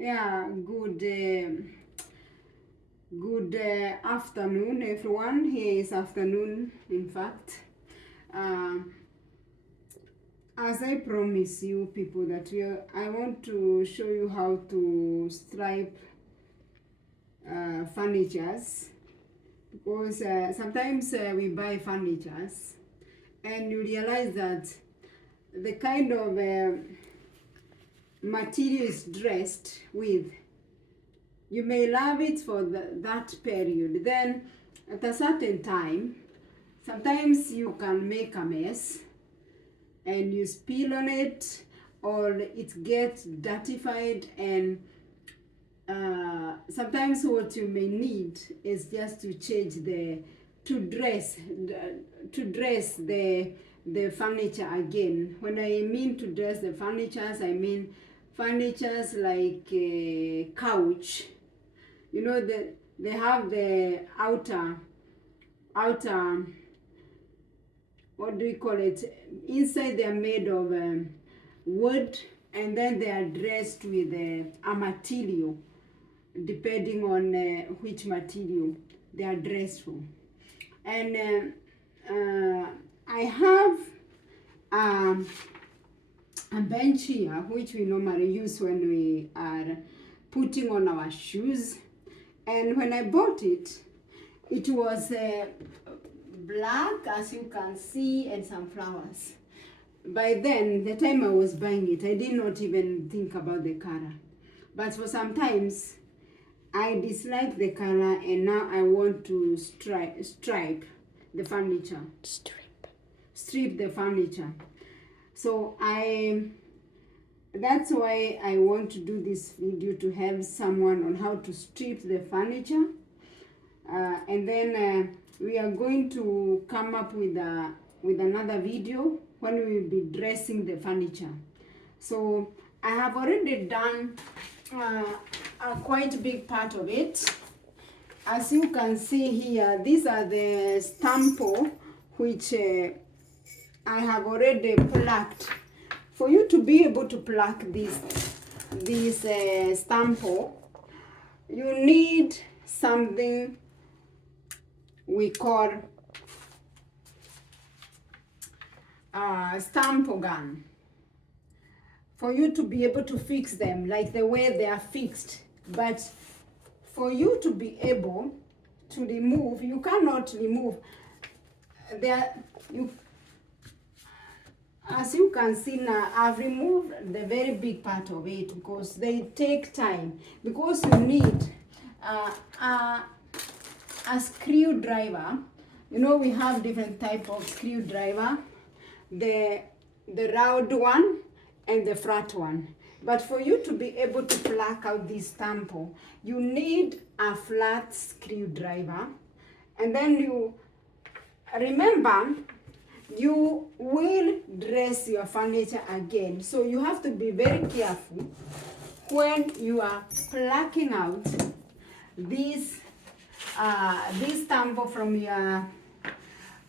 Yeah, good afternoon, everyone. Here is afternoon, in fact. Um, as I promise you, people, that I want to show you how to stripe furnitures, because sometimes we buy furnitures and you realize that the kind of material is dressed with, you may love it for that period. Then at a certain time, sometimes you can make a mess and you spill on it, or it gets dirtified, and sometimes what you may need is just to change to dress the furniture again. When I mean to dress the furnitures, I mean furnitures like a couch. You know, they have the outer, what do you call it? Inside they are made of wood, and then they are dressed with a material, depending on which material they are dressed for. And I have a bench here, which we normally use when we are putting on our shoes. And when I bought it, it was black, as you can see, and some flowers. By then, the time I was buying it, I did not even think about the color. But for some times, I dislike the color, and now I want to stripe the furniture. Strip the furniture. So that's why I want to do this video, to have someone on how to strip the furniture. And then we are going to come up with another video when we will be dressing the furniture. So I have already done a quite big part of it. As you can see here, these are the stampo which I have already plucked. For you to be able to pluck this stampo, you need something we call stampo gun, for you to be able to fix them like the way they are fixed. But for you to be able to remove, you cannot remove as you can see now, I've removed the very big part of it, because they take time, because you need a screwdriver. You know, we have different type of screwdriver, the round one and the flat one. But for you to be able to pluck out this stampo, you need a flat screwdriver. And then you remember, you will dress your furniture again, so you have to be very careful when you are plucking out this stampo from your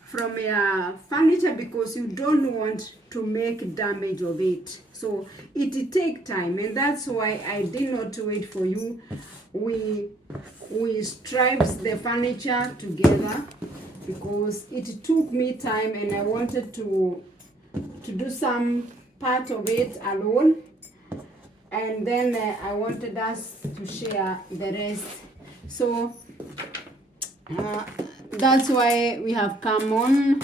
furniture, because you don't want to make damage of it. So it take time, and that's why I did not wait for you. We stripes the furniture together, because it took me time, and I wanted to do some part of it alone, and then I wanted us to share the rest. So that's why we have come on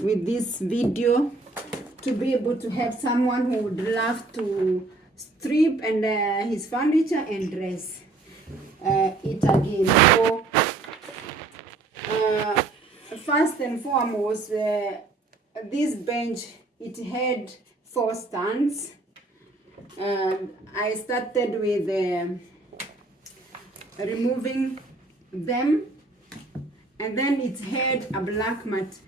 with this video, to be able to have someone who would love to strip and his furniture and dress it again. So first and foremost, this bench, it had 4 stands. I started with removing them, and then it had a black mat.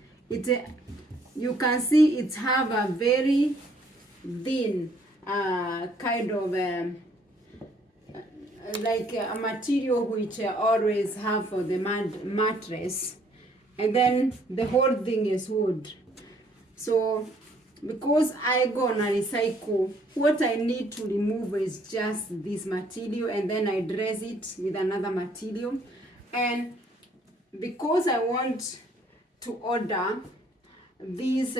You can see it have a very thin kind of like a material which I always have for the mattress, and then the whole thing is wood. So because I gonna recycle, what I need to remove is just this material, and then I dress it with another material. And because I want to order this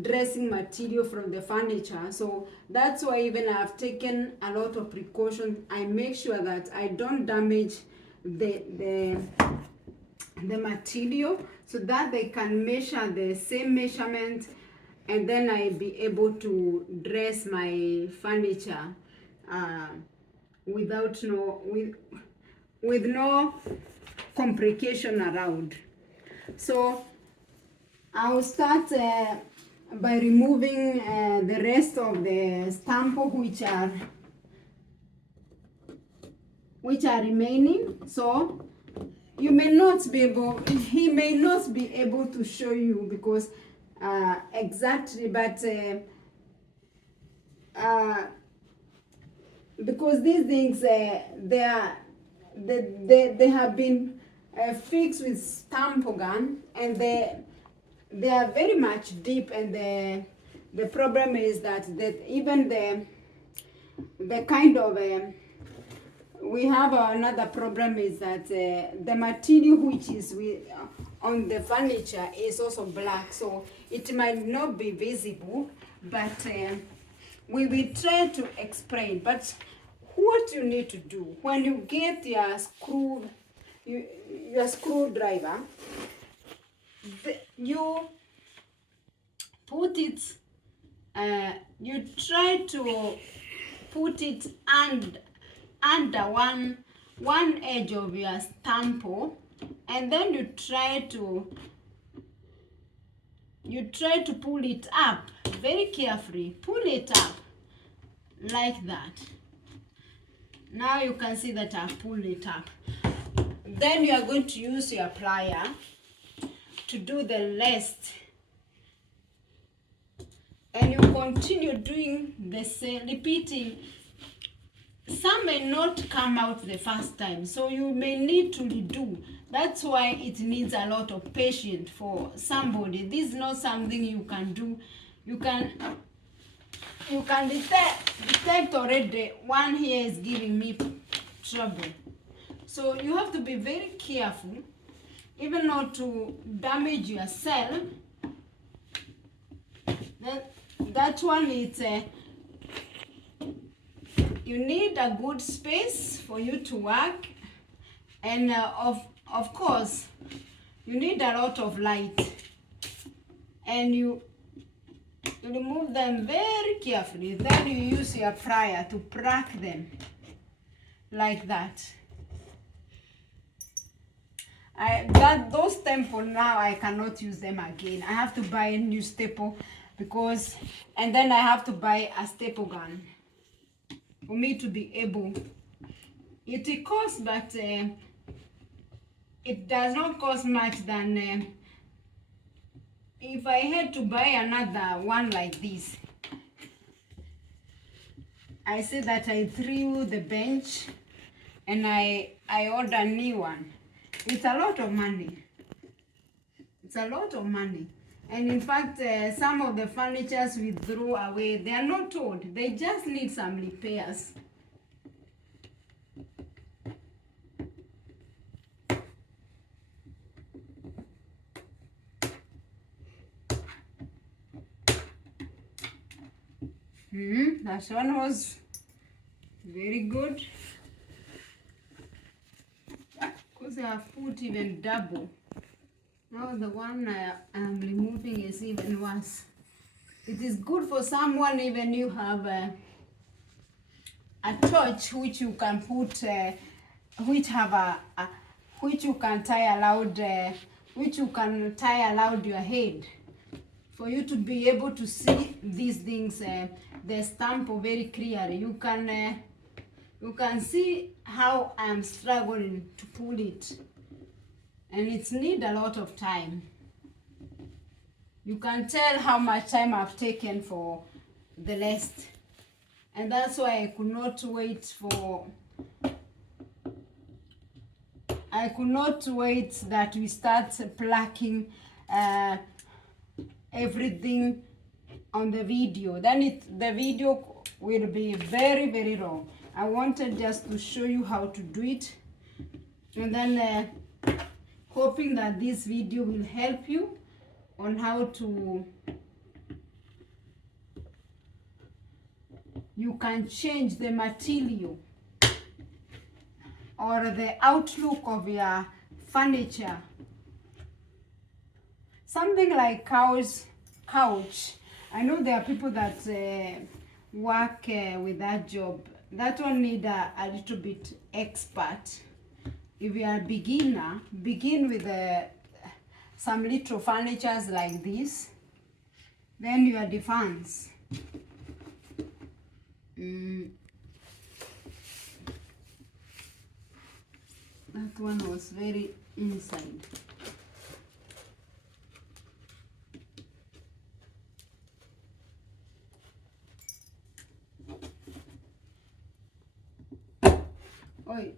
dressing material from the furniture, so that's why even I've taken a lot of precautions. I make sure that I don't damage the material, so that they can measure the same measurement, and then I be able to dress my furniture without with no complication around. So I'll start by removing the rest of the stamp which are remaining. So he may not be able to show you because exactly, but because these things they have been fixed with stamp gun, and they are very much deep, and the problem is that even the kind of we have another problem is that the material which is on the furniture is also black, so it might not be visible, but we will try to explain. But what you need to do when you get your screwdriver, you put it, you try to put it under one edge of your stamp, and then you try to pull it up very carefully. Pull it up like that. Now you can see that I've pulled it up. Then you are going to use your plier to do the rest, and you continue doing the same, repeating. Some may not come out the first time, so you may need to redo. That's why it needs a lot of patience for somebody. This is not something you can do. You can detect already one here is giving me trouble. So you have to be very careful, even not to damage yourself. That one is you need a good space for you to work, and of course you need a lot of light, and you remove them very carefully. Then you use your plier to pluck them like that. Those staples now I cannot use them again. I have to buy a new staple and then I have to buy a staple gun for me to be able. It costs, but it does not cost much than if I had to buy another one like this. I say that I threw the bench and I ordered a new one. It's a lot of money. It's a lot of money. And in fact, some of the furnitures we threw away, they are not old. They just need some repairs. That one was very good. Because I have put even double. Now the one I am removing is even worse. It is good for someone, even you have a torch which you can put, which you can tie around your head, for you to be able to see these things, the stamp very clearly. You can see how I'm struggling to pull it, and it needs a lot of time. You can tell how much time I've taken for the rest, and that's why I could not wait that we start plucking everything on the video, then the video will be very, very long. I wanted just to show you how to do it, and then hoping that this video will help you on how to, you can change the material or the outlook of your furniture. Something like couch. I know there are people that work with that job. That one need a little bit expert. If you are a beginner, begin with some little furnitures like this. Then you are advance. That one was very inside. Oi.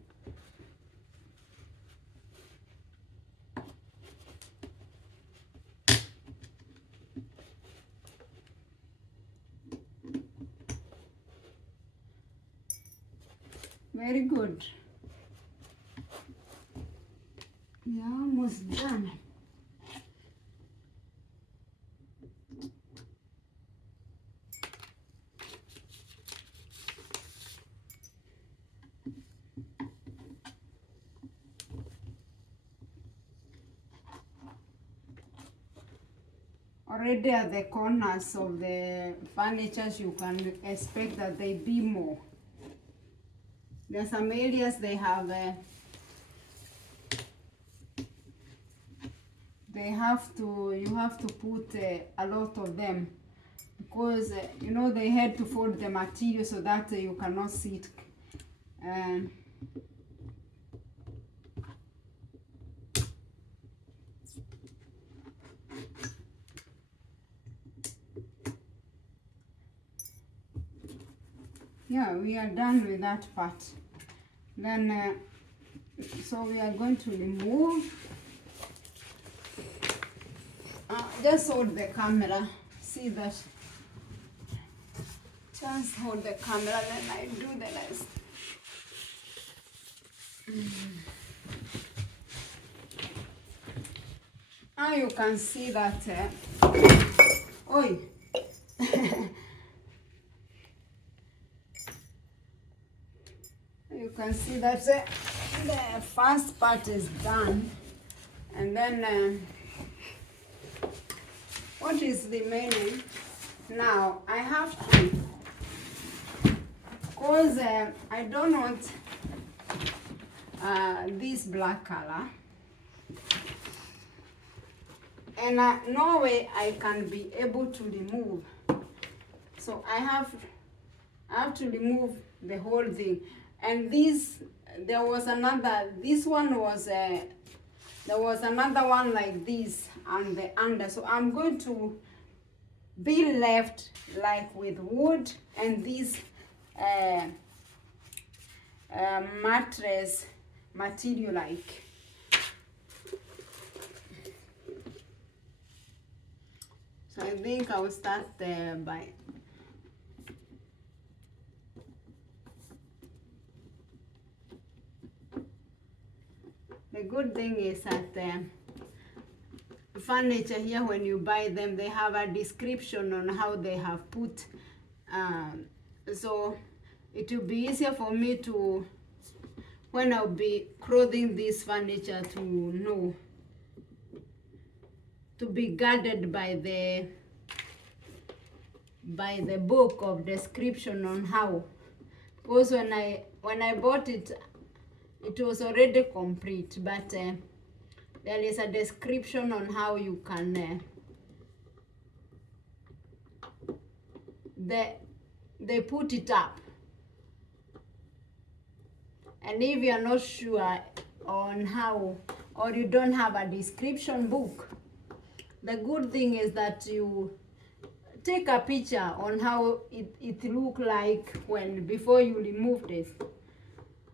Very good. We are almost done. Already at the corners of the furniture, you can expect that they be more. There are some areas they have you have to put a lot of them, because you know, they had to fold the material so that you cannot see it. Yeah, we are done with that part. Then so we are going to remove. Just hold the camera. See that? Just hold the camera, then I do the rest. Now you can see that. Oi. You can see that the first part is done, and then what is remaining now? I have to, because I don't want this black color, and no way I can be able to remove. So I have to remove the whole thing. And there was another one like this on the under. So I'm going to be left like with wood and this mattress material like. So I think I will start by the good thing is that furniture here, when you buy them, they have a description on how they have put, so it will be easier for me to, when I'll be clothing this furniture, to know, to be guided by the book of description on how. Because when I bought it, it was already complete, but there is a description on how you can they put it up. And if you are not sure on how, or you don't have a description book, the good thing is that you take a picture on how it look like before you removed it,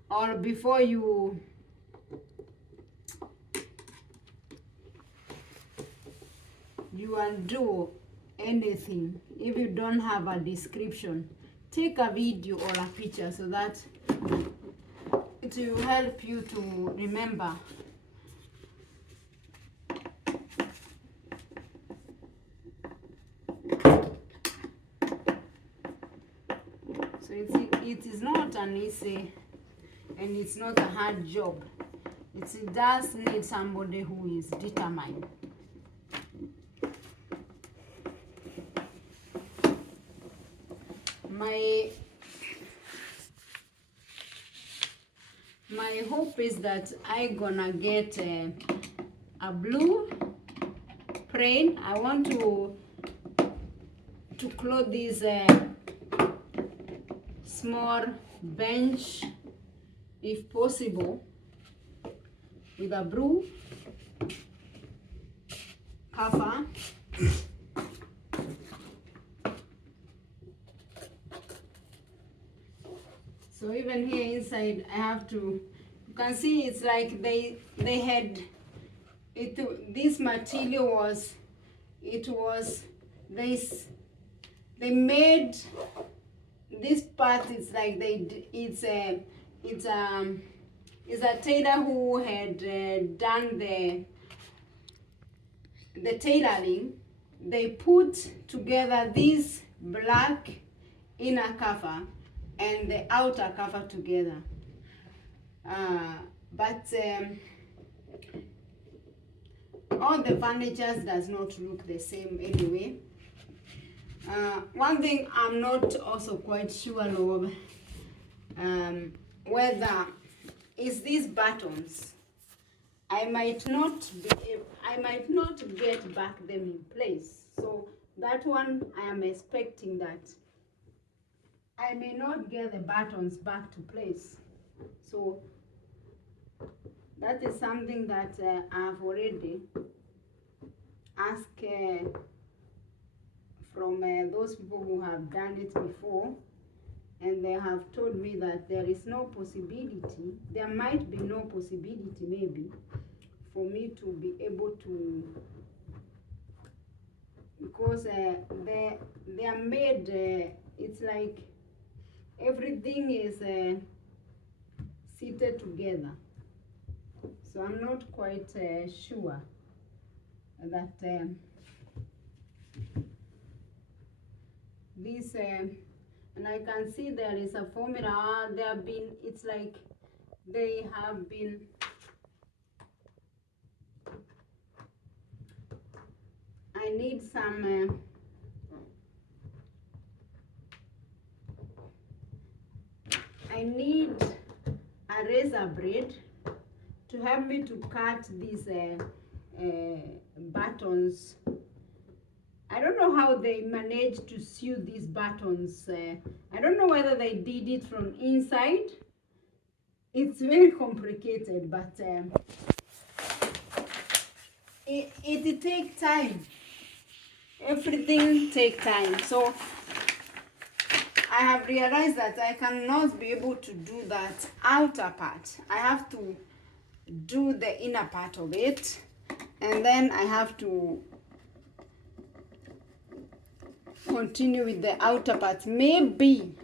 or before you undo anything, if you don't have a description, take a video or a picture so that it will help you to remember. So it is not an easy and it's not a hard job. It does need somebody who is determined. My hope is that I gonna get a blue plain. I want to clothe this small bench, if possible, with a blue cover. So even here inside, I have to, you can see it's like they had it. This material was, they made this part. It's like it's a tailor who had done the tailoring. They put together this black inner cover and the outer cover together, but all the furniture does not look the same anyway. One thing I'm not also quite sure of, whether is these buttons. I might not get back them in place. So that one I am expecting that I may not get the buttons back to place. So that is something that I've already asked from those people who have done it before, and they have told me that there is no possibility, there might be no possibility maybe for me to be able to, because they are made, it's like everything is seated together. So I'm not quite sure that this, and I can see there is a formula. They have been, it's like they have been, I need some I need a razor blade to help me to cut these buttons. I don't know how they managed to sew these buttons. I don't know whether they did it from inside. It's very complicated, but it takes time. Everything takes time. So I have realized that I cannot be able to do that outer part. I have to do the inner part of it, and then I have to continue with the outer part. Maybe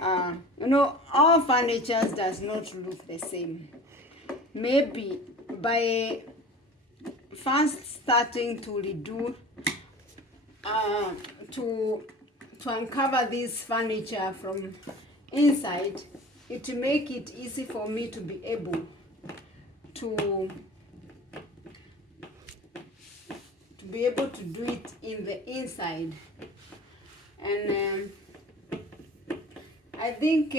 all furniture does not look the same. Maybe by first starting to redo, to uncover this furniture from inside, it will make it easy for me to be able to do it in the inside. And I think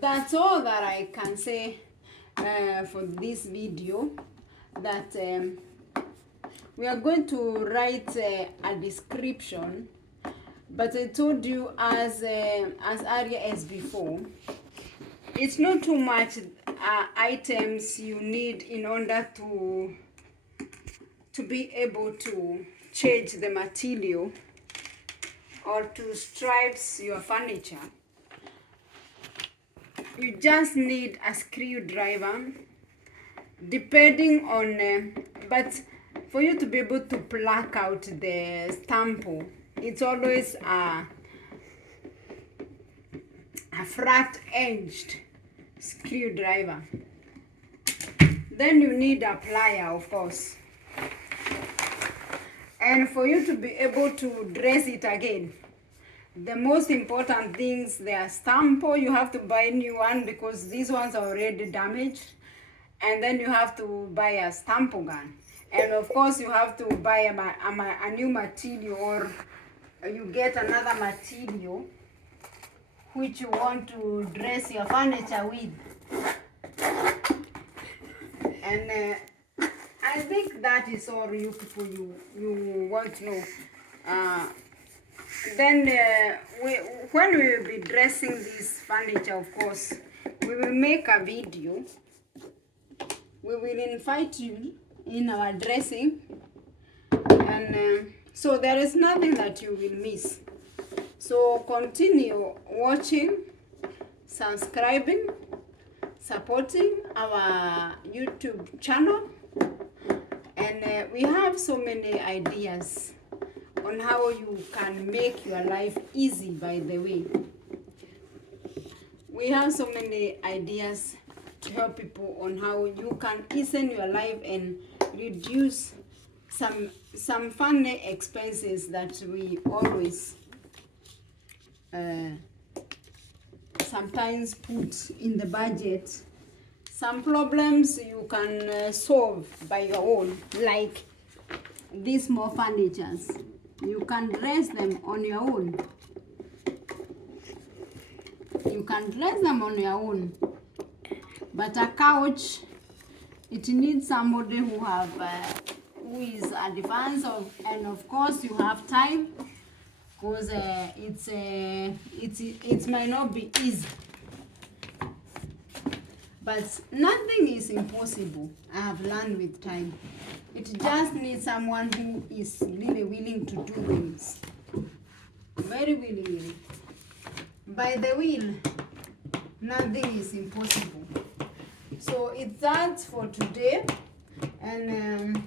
that's all that I can say for this video. That we are going to write a description, but I told you as earlier as before, it's not too much items you need in order to be able to change the material or to stripes your furniture. You just need a screwdriver, depending on but for you to be able to pluck out the stamp, it's always a flat-edged screwdriver. Then you need a plier, of course. And for you to be able to dress it again, the most important things, they are stamp. You have to buy a new one because these ones are already damaged. And then you have to buy a stamp gun. And of course you have to buy a new material, or you get another material which you want to dress your furniture with. And I think that is all you people you want to know. Then when we will be dressing this furniture, of course, we will make a video. We will invite you in our dressing, and so there is nothing that you will miss. So continue watching, subscribing, supporting our YouTube channel, and we have so many ideas on how you can make your life easy. By the way, we have so many ideas to help people on how you can ease your life and reduce some funny expenses that we always sometimes put in the budget. Some problems you can solve by your own, like these small furnitures. You can dress them on your own. You can dress them on your own. But a couch, it needs somebody who is advanced and of course you have time, because it might not be easy. But nothing is impossible. I have learned with time. It just needs someone who is really willing to do things. Very willingly. By the will, nothing is impossible. So it's that for today, and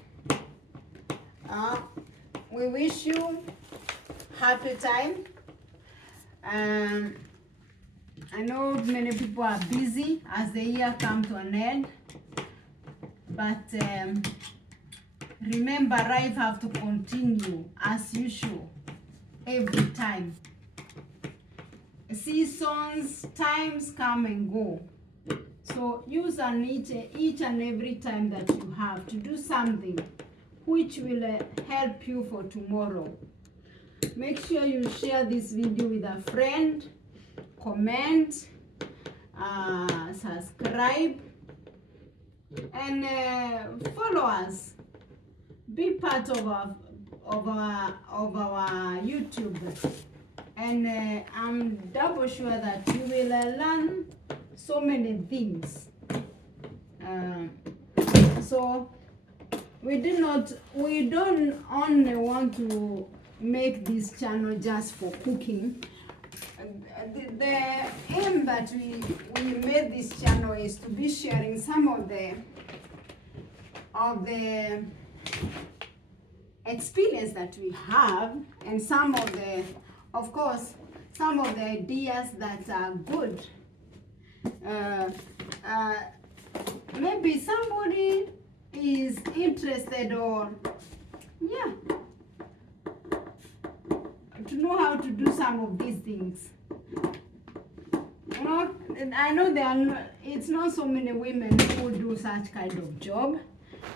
we wish you happy time. I know many people are busy as the year comes to an end, but remember, life have to continue as usual every time. Seasons, times come and go. So use each and every time that you have to do something which will help you for tomorrow. Make sure you share this video with a friend, comment, subscribe, and follow us. Be part of our YouTube, and I'm double sure that you will learn so many things. So we don't only want to make this channel just for cooking. The aim that we made this channel is to be sharing some of the experience that we have, and some of the ideas that are good. Maybe somebody is interested, or to know how to do some of these things. I know it's not so many women who do such kind of job,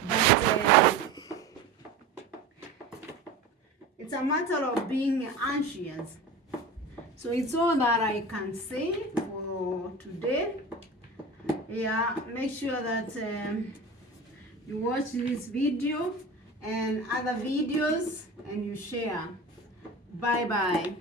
but it's a matter of being anxious. So it's all that I can say for today. Make sure that you watch this video and other videos, and you share. Bye bye.